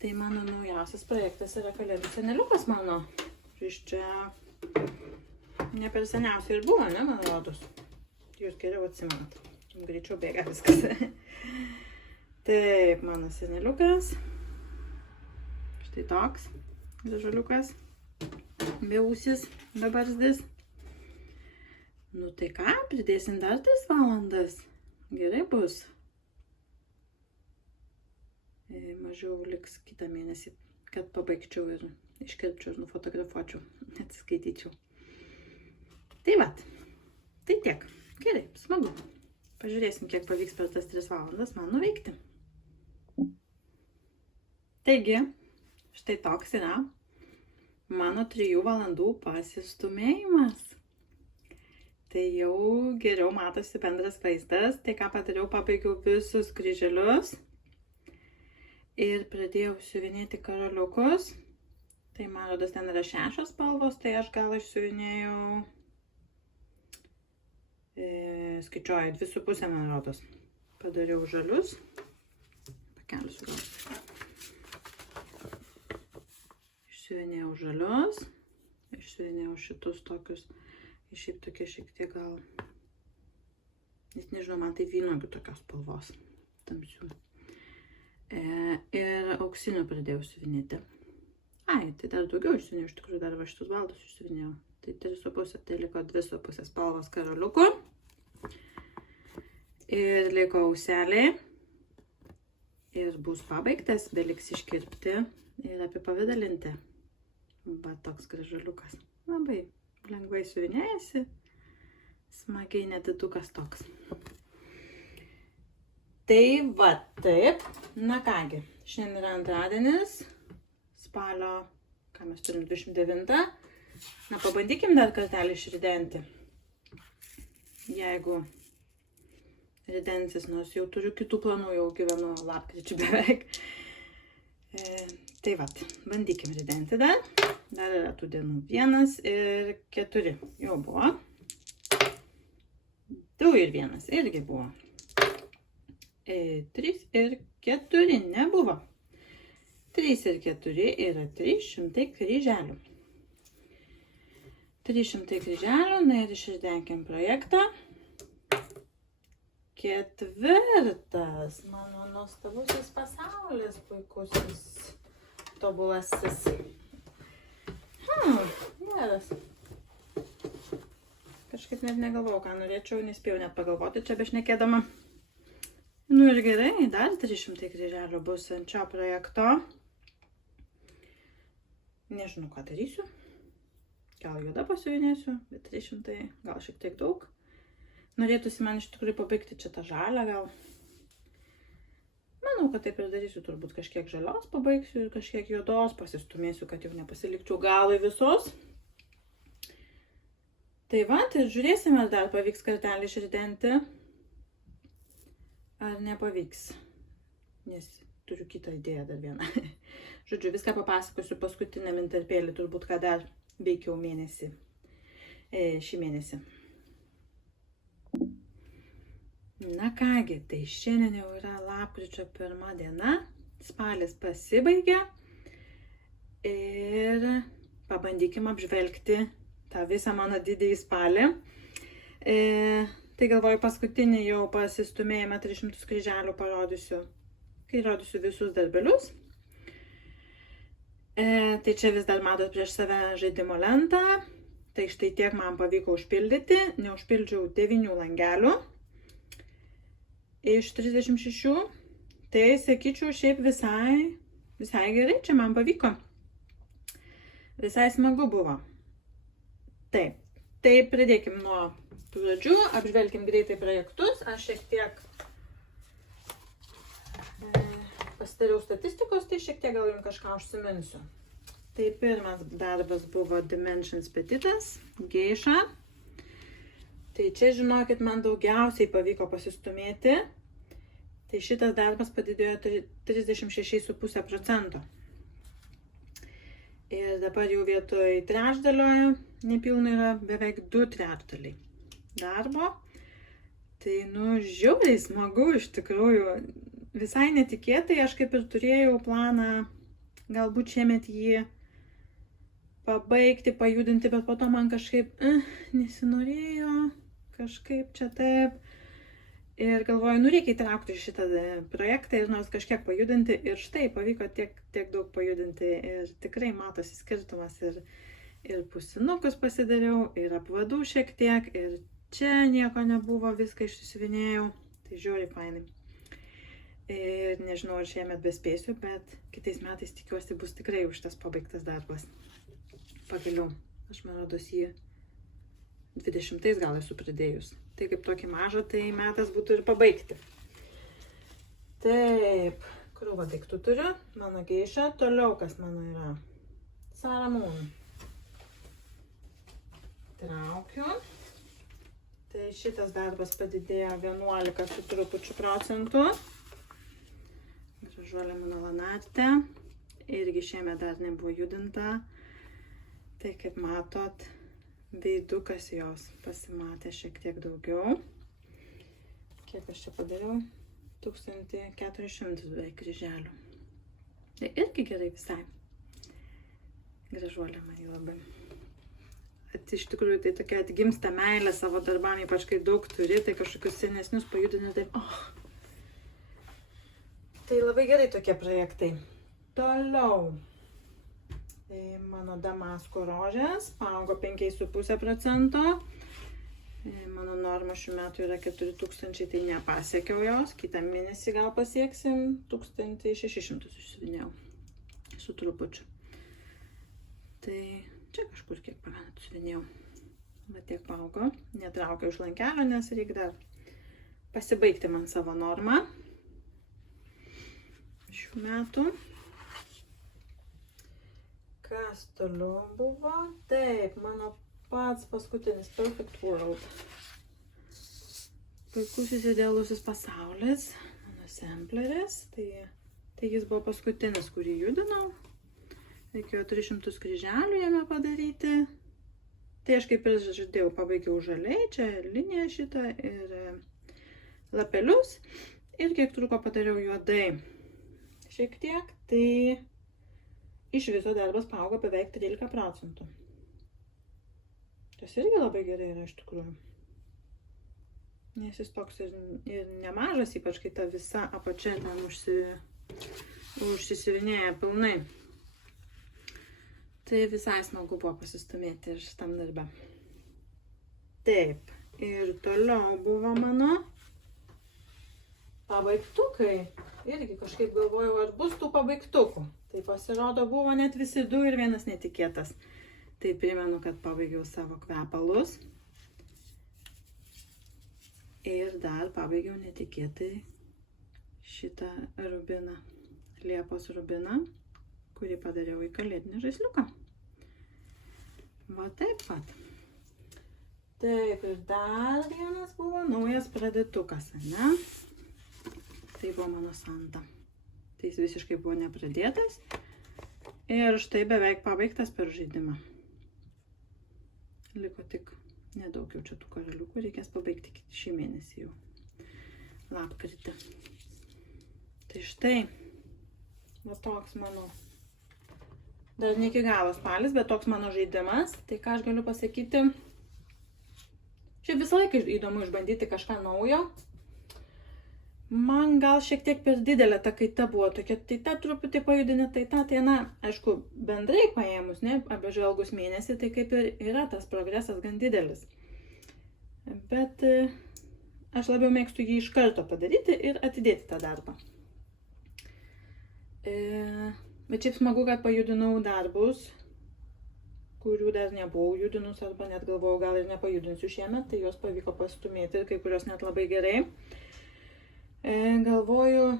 Tai mano naujausias projektas yra kalėdų seneliukas mano. Iš čia ne per seniausiai ir buvo, ne, man rodos. Jūs geriau atsimenat. Greičiau bėga viskas. Taip, mano seneliukas. Štai toks gražuliukas. Beusis, bebarzdis. Nu tai ką, pridėsim dar 3 valandas. Gerai bus. Mažiau liks kitą mėnesį, kad pabaigčiau ir iškirpčiau ir nufotografuočiau, atsiskaityčiau. Tai vat, tai tiek. Gerai, smagu. Pažiūrėsim, kiek pavyks per tas 3 valandas man nuveikti. Taigi, štai toks yra mano 3 valandų pasistumėjimas. Tai jau geriau matosi bendras vaizdas. Tai ką padariau, pabaigiau visus kryželius. Ir pradėjau siuvinėti karoliukus. Tai man rodos ten yra 6 spalvos, tai aš gal išsiuvinėjau, skaičiuoju, 2,5 man rodos. Padariau žalius. Pakelsiu gal. Išsiuvinėjau žalius. Išsiuvinėjau šitus tokius. Šiaip tokie šiek tiek gal, nes nežinau, man tai vynuogių tokios spalvos, tamsių. Ir auksinių pradėjau siuvinėti. Ai, tai dar daugiau išsiuvinėjau, iš tikrųjų dar va šitus baldus išsiuvinėjau. Tai 3,5, tai liko 2,5 spalvos karoliukų. Ir liko auselė. Ir bus pabaigtas, beliks iškirpti ir apipavidalinti. Va toks gražuliukas. Labai lengvai siuvinėjasi, smagiai nedidukas toks. Tai va taip, na kągi, šiandien yra antradienis, spalio, ką mes turim, 29. Na pabandykim dar kartelį išridenti. Jeigu ridensis, nors jau turiu kitų planų, jau gyvenu lapkričiu beveik. Tai vat, bandykim ridenti dar. Dar yra tų dienų 1 ir 4 jau buvo. 2 ir 1 irgi buvo. 3 ir 4 nebuvo. 3 ir 4 yra 300 kryželių. 300 kryželių, na ir išridenkim projektą. 4. Mano nuostabusis pasaulis, puikusis, tobulasis. Geras. Kažkaip net negalvojau, ką norėčiau, nespėjau net pagalvoti čia bešnekėdama. Nu ir gerai, dar 300 kryželių bus ant šio projekto. Nežinau, ką darysiu. Gal juoda pasiuvinėsiu, bet 300 gal šiek tiek daug. Norėtųsi man iš tikrųjų pabaigti čia tą žalią gal. Manau, kad taip ir darysiu, turbūt kažkiek žalios pabaigsiu ir kažkiek juodos pasistumėsiu, kad jau nepasilikčiau galai visos. Tai va, tai žiūrėsime, ar dar pavyks kartelį išridenti, ar nepavyks, nes turiu kitą idėją dar vieną. Žodžiu, viską papasakosiu paskutiniam interpėlį, turbūt ką dar veikiau šį mėnesį. Na kągi, tai šiandien jau yra lapkričio 1 diena, spalis pasibaigė ir pabandykim apžvelgti tą visą mano didįjį spalį. Tai galvoju, paskutinį jau pasistumėjimą 300 kryželių parodysiu, kai rodysiu visus darbelius. Tai čia vis dar matot prieš save žaidimo lentą, tai štai tiek man pavyko užpildyti, neužpildžiau 9 langelių. Iš 36, tai sakyčiau šiaip visai gerai, čia man pavyko. Visai smagu buvo. Taip, tai pradėkim nuo pradžių, apžvelkim greitai projektus. Aš šiek tiek pasidariau statistikos, tai šiek tiek gal jums kažką užsiminsiu. Tai pirmas darbas buvo Dimensions Petitas, Geiša. Tai čia, žinokit, man daugiausiai pavyko pasistumėti. Tai šitas darbas padidėjo 36,5%. Ir dabar jau vietoj trečdalio nepilno yra beveik 2/3 darbo. Tai, žiauriai smagu iš tikrųjų. Visai netikėtai, aš kaip ir turėjau planą galbūt šiemet jį pabaigti, pajudinti, bet po to man kažkaip nesinorėjo, kažkaip čia taip. Ir galvoju, reikia įtraukti šitą projektą ir nors kažkiek pajudinti. Ir štai pavyko tiek daug pajudinti. Ir tikrai matosi skirtumas. Ir pusinukus pasidariau, ir apvadų šiek tiek. Ir čia nieko nebuvo, viską išsiuvinėjau. Tai žiūri fainai. Ir nežinau, ar šiemet bespėsiu, bet kitais metais tikiuosi bus tikrai už tas pabaigtas darbas. Pagaliau, aš man rodos jį 20 gal esu pridėjus. Tai kaip tokį mažą, tai metas būtų ir pabaigti. Taip, krūvą daiktų turiu, mano geiša, toliau kas mano yra. Sarah Moon. Traukiu. Tai šitas darbas padidėjo 11 su trupučiu procentų. Gražuolė mano lanatė. Irgi šiemet dar nebuvo judinta. Tai kaip matot, veidukas jos pasimatė šiek tiek daugiau. Kiek aš čia padariau? 1400 beveik kryželių. Tai irgi gerai visai. Gražuolė man jį labai. Iš tikrųjų tai tokia atgimsta meilė savo darbam, ypač kai daug turi, tai kažkokius senesnius pajudini taip. Tai labai gerai tokie projektai. Toliau. Tai mano Damasko rožės paaugo 5,5%. Mano norma šių metų yra 4000, tai nepasiekiau jos. Kitą mėnesį gal pasieksim 1600 išsiuvinėjau su trupučiu. Tai čia kažkur kiek pamenat suvinėjau. Va tiek paaugo. Netraukiau iš lankelio, nes reikia dar pasibaigti man savo normą šių metų. Kas toliau buvo? Taip, mano pats paskutinis Perfect World. Puikusis idealusis pasaulis, mano sampleris. Tai jis buvo paskutinis, kurį judinau. Reikėjo 300 kryželių jame padaryti. Tai aš kaip ir žadėjau, pabaigiau žaliai, čia liniją šitą ir lapelius. Ir kiek truko padariau juodai. Šiek tiek, tai iš viso darbas paaugo beveik 13%. Tas irgi labai gerai yra iš tikrųjų. Nes jis toks ir nemažas, ypač kai ta visa apačia ten užsisiuvinėja pilnai. Tai visai smagu buvo pasistumėti ir šitam darbe. Taip, ir toliau buvo mano pabaigtukai. Irgi kažkaip galvojau, ar bus tų pabaigtukų. Tai pasirodo buvo net visi du ir vienas netikėtas. Tai primenu, kad pabaigiau savo kvepalus. Ir dar pabaigiau netikėtai šitą rubiną, Liepos rubiną, kurį padariau į kalėdinį žaisliuką. Va taip pat. Taip, ir dar vienas buvo naujas pradėtukas, ne? Tai buvo mano Santa. Tai jis visiškai buvo nepradėtas. Ir štai beveik pabaigtas per žaidimą. Liko tik nedaug jau čia tų karaliukų, reikės pabaigti šį mėnesį jau. Lapkritį. Tai štai, va toks mano, dar ne iki galo spalis, bet toks mano žaidimas. Tai ką aš galiu pasakyti, šiaip visą laiką įdomu išbandyti kažką naujo. Man gal šiek tiek per didelė ta kaita buvo tokia, tai ta truputį pajudinė, tai na, aišku, bendrai paėmus, ne, apžvelgus mėnesį, tai kaip ir yra tas progresas gan didelis. Bet aš labiau mėgstu jį iš karto padaryti ir atidėti tą darbą. Bet šiaip smagu, kad pajudinau darbus, kurių dar nebuvau judinus, arba net galvojau, gal ir nepajudinsiu šiemet, tai juos pavyko pastumėti ir kai kurios net labai gerai. Galvoju,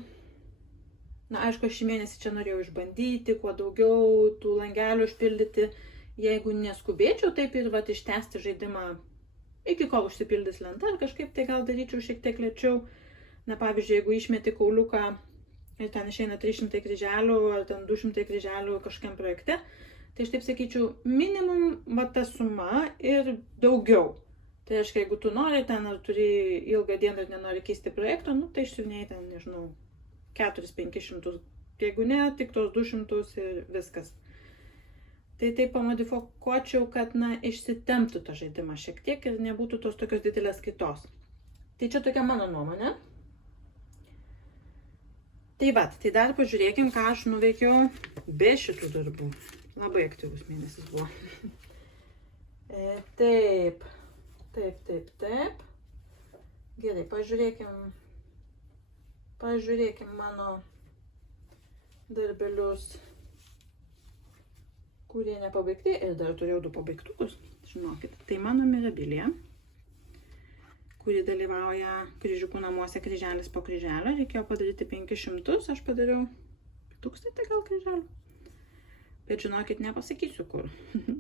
na aišku, šį mėnesį čia norėjau išbandyti, kuo daugiau tų langelių užpildyti, jeigu neskubėčiau taip ir vat ištęsti žaidimą iki kol užsipildys lenta, ar kažkaip tai gal daryčiau šiek tiek lėčiau. Na pavyzdžiui, jeigu išmeti kauliuką ir ten išeina 300 kryželių ar ten 200 kryželių kažkokiam projekte, tai aš taip sakyčiau, minimum va ta suma ir daugiau. Tai reiškia, jeigu tu nori ten ar turi ilgą dieną ir nenori keisti projekto, nu tai išsiuvinėjai ten, nežinau, 400-500, jeigu ne, tik tos 200 ir viskas. Tai taip pamodifikuočiau, kad, na, išsitemptų tą žaidimą šiek tiek ir nebūtų tos tokios didelės kaitos. Tai čia tokia mano nuomonė. Tai va, tai dar pažiūrėkim, ką aš nuveikiau be šitų darbų. Labai aktyvus mėnesis buvo. Taip. Gerai, pažiūrėkim mano darbelius, kurie nepabaigti. Ir dar turėjau 2 pabaigtukus, žinokit. Tai mano Mirabilia, kuri dalyvauja kryžiukų namuose kryželis po kryželio. Reikėjo padaryti 500, aš padariau 1000 gal kryželių. Bet žinokit, nepasakysiu kur.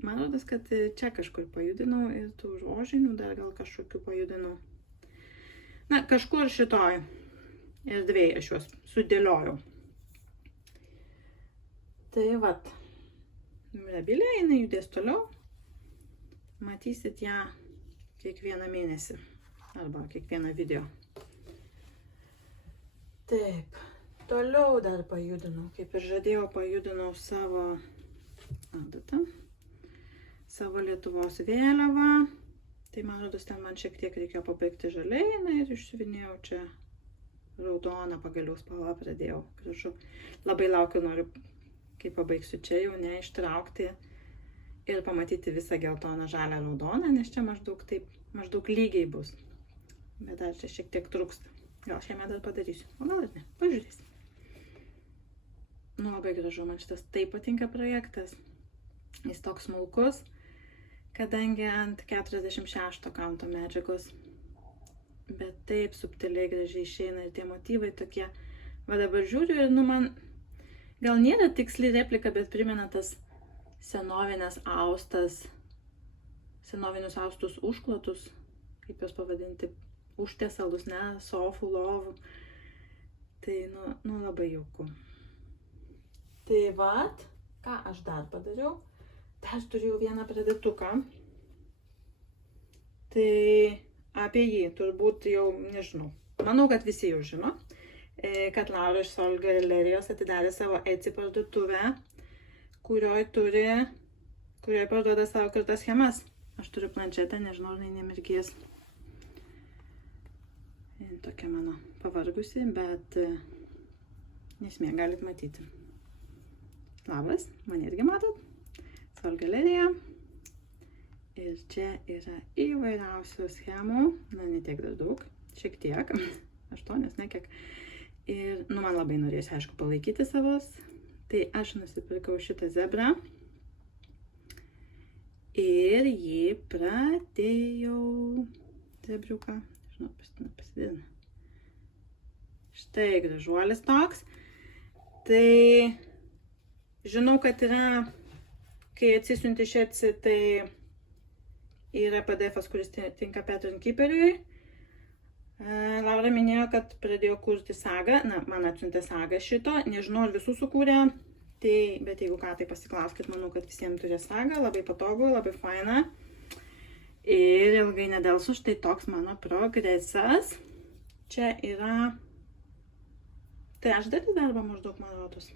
Man rodos, kad čia kažkur pajudinau ir tų rožinių dar gal kažkokių pajudinau. Na, kažkur šitoj erdvėje aš juos sudėliojau. Tai vat, Mirabilia, jinai judės toliau. Matysit ją kiekvieną mėnesį arba kiekvieną video. Taip, toliau dar pajudinau, kaip ir žadėjau, pajudinau savo adatą, savo Lietuvos vėliavą. Tai man rodos, ten man šiek tiek reikėjo pabaigti žaliai ir išsiuvinėjau čia raudoną pagaliau spalvą pradėjau. Gražu. Labai laukiu, noriu, kai pabaigsiu čia jau neištraukti ir pamatyti visą geltoną, žalią, raudoną, nes čia maždaug lygiai bus. Bet dar čia šiek tiek trūksta. Gal šiame dar padarysiu, o gal ir ne, pažiūrėsim. Nu, labai gražu, man šitas taip patinka projektas. Jis toks smulkus, kadangi ant 46 kaunto medžiagos. Bet taip subtiliai gražiai išeina ir tie motyvai tokie. Va dabar žiūriu ir man gal nėra tiksli replika, bet primena tas senovinius austus užklotus, kaip jos pavadinti, užtiesalus, ne, sofų, lovų. Tai, labai jauku. Tai vat, ką aš dar padariau? Dar turėjau vieną pridėtuką. Tai apie jį turbūt jau nežinau. Manau, kad visi jau žino, kad Laura iš Sol galerijos atidarė savo Etsy parduotuvę, kurioje parduoda savo kurtas schemas. Aš turiu planšetę, nežinau, ar jinai nemirgės. Tokia mano pavargusi, bet nesmė galit matyti. Labas, mane irgi matot. Sol galerija. Ir čia yra įvairiausių schemų. Na, ne tiek dar daug. Šiek tiek. 8, ne kiek. Ir, man labai norėsiu, aišku, palaikyti savos. Tai aš nusipirkau šitą zebrą. Ir jį pradėjau. Zebriuką. Žinau, pasidėdina. Štai gražuolis toks. Tai žinau, kad yra, kai atsisiunti iš Etsy, tai yra PDF-as, kuris tinka pattern keeperiui. Laura minėjo, kad pradėjo kurti sagą. Na, man atsiuntė sagą šito. Nežinau, ar visų sukūrė. Tai, bet jeigu ką, tai pasiklauskit, manau, kad visiems turi sagą. Labai patogu, labai faina. Ir ilgai nedelsu, štai toks mano progresas. Čia yra trečdalis darbo maždaug, man rodos.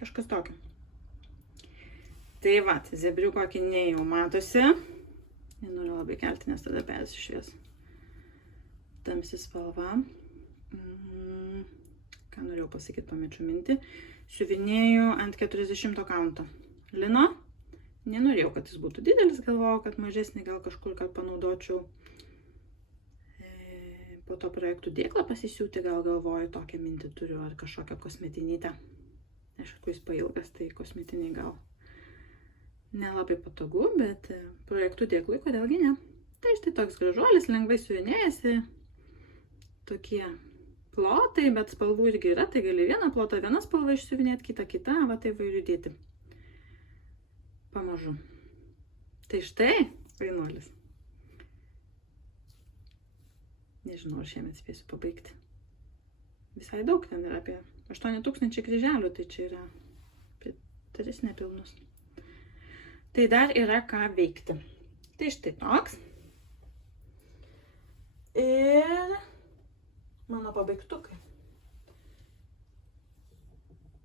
Kažkas tokio. Tai vat, zebriuko akiniai jau matosi. Nenoriu labai kelti, nes tada persišvies. Tamsi spalva. Ką norėjau pasakyti, pamečiau mintį. Siuvinėjau ant 40 kaunto lino. Nenorėjau, kad jis būtų didelis, galvojau, kad mažesnį gal kažkur, kad panaudočiau po to projektų dėklą pasisiūti, gal galvoju, tokią mintį turiu, ar kažkokią kosmetinytę. Aišku, jis pailgas, tai kosmetiniai gal nelabai patogu, bet projektų dėklui, kodėlgi ne. Tai štai toks gražuolis, lengvai siuvinėjasi, tokie plotai, bet spalvų irgi yra, tai gali vieną plotą vieną spalvą išsiuvinėti, kitą, va tai va ir judėti. Pamažu. Tai štai, vainuolis. Nežinau, ar šiemet spėsiu pabaigti. Visai daug, ten yra apie 8000 kryželių, tai čia yra apie 3 nepilnus. Tai dar yra ką veikti. Tai štai toks. Ir mano pabaigtukai.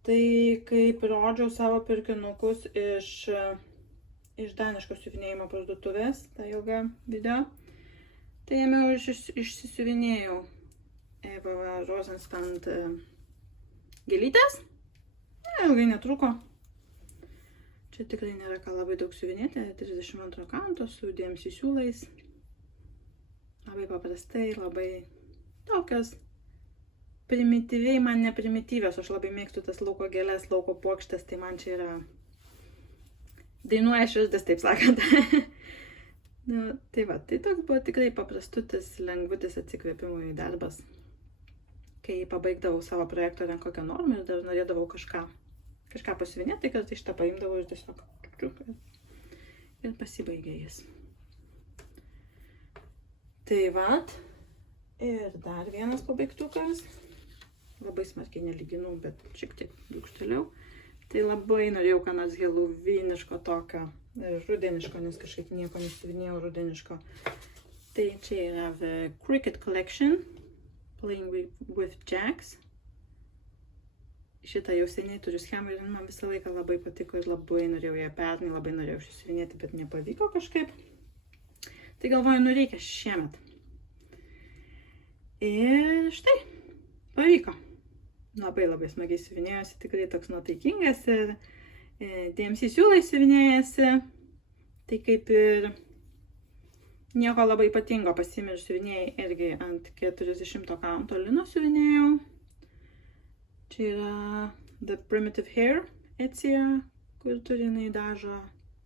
Tai kaip rodžiau savo pirkinukus iš daniško siuvinėjimo parduotuvės, tą ilgą video, Tai ėmiau išsisiuvinėjau Eva Rosenstand gėlytės. Ilgai netruko. Čia tikrai nėra ką labai daug siuvinėti. 32 kanto su DMC siūlais. Labai paprastai, labai tokios primityviai, man neprimityvios. Aš labai mėgstu tas lauko gėlės, lauko puokštės. Tai man čia yra dainuoja širdis, taip sakant. Nu, tai va, tai toks buvo tikrai paprastutis, lengvutis atsikvėpimui darbas. Kai pabaigdavau savo projektą ant kokią normą ir dar norėdavau kažką pasiuvinėti, tai kartais šitą paimdavau ir tiesiog ir pasibaigė jis. Tai va, ir dar vienas pabaigtukas. Labai smarkiai nelyginau, bet šiek tiek liukštelėjau. Tai labai norėjau ką nors helovyniško tokio, rudeniško, nes kažkaip nieko nesiuvinėjau rudeniško. Tai čia yra The Cricket Collection, Playing with Jacks. Šitą jau seniai turiu schemą ir man visą laiką labai patiko ir labai norėjau ją pernai, labai norėjau išsiuvinėti, bet nepavyko kažkaip. Tai galvoju, nu reikia šiemet. Ir štai, pavyko. Labai smagiai siuvinėjosi, tikrai toks nuotaikingas ir DMC siūlai siuvinėjasi. Tai kaip ir nieko labai ypatingo pasiėmiau ir siuvinėjai irgi ant 40 kanto lino siuvinėjau. Čia yra The Primitive Hair Etsija, kur turi jinai dažo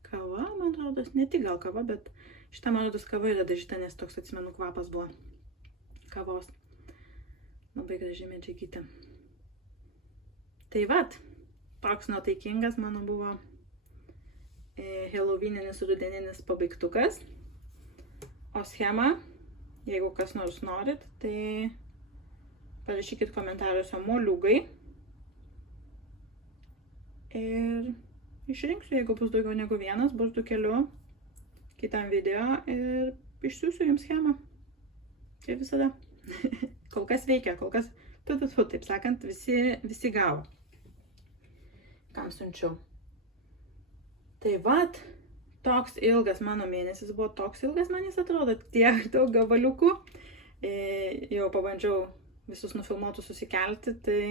kava, man atrodo, ne tik gal kava, bet šitą man atrodo kava yra dažyta, nes toks atsimenu kvapas buvo kavos. Labai graži medžiagytė. Tai vat, toks nuotaikingas mano buvo helovyninis rudeninis pabaigtukas. O schemą, jeigu kas nors norit, tai parašykit komentaruose moliūgai. Ir išrinksiu, jeigu bus daugiau negu vienas, bus keliu kitam video ir išsiųsiu jums schemą. Tai visada. Kol kas veikia, kol kas, taip sakant, visi gavo. Kam siunčiau. Tai vat, toks ilgas mano mėnesis buvo, toks ilgas man jis atrodo, tiek daug gabaliukų. Jau pabandžiau visus nufilmuotus susikelti, tai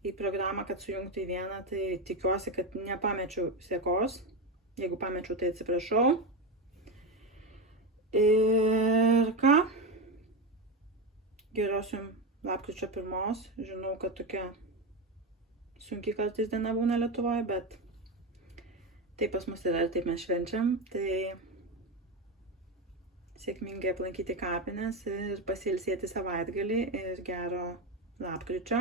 į programą, kad sujungtų į vieną, tai tikiuosi, kad nepamečiau sekos. Jeigu pamečiau, tai atsiprašau. Ir ką? Geros jums lapkričio 1. Žinau, kad tokia sunkiai kartais diena būna Lietuvoje, bet taip pas mus yra ir taip mes švenčiam. Tai sėkmingai aplankyti kapines ir pasilsėti savaitgalį ir gero lapkričio.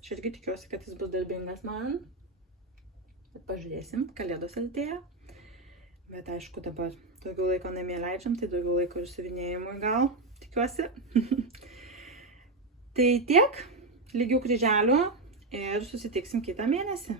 Aš irgi tikiuosi, kad jis bus darbingas man. Bet pažiūrėsim, kalėdos artėja. Bet aišku, dabar daugiau laiko namie leidžiam, tai daugiau laiko ir siuvinėjimui gal, tikiuosi. Tai tiek, lygių kryželių ir susitiksim kitą mėnesį.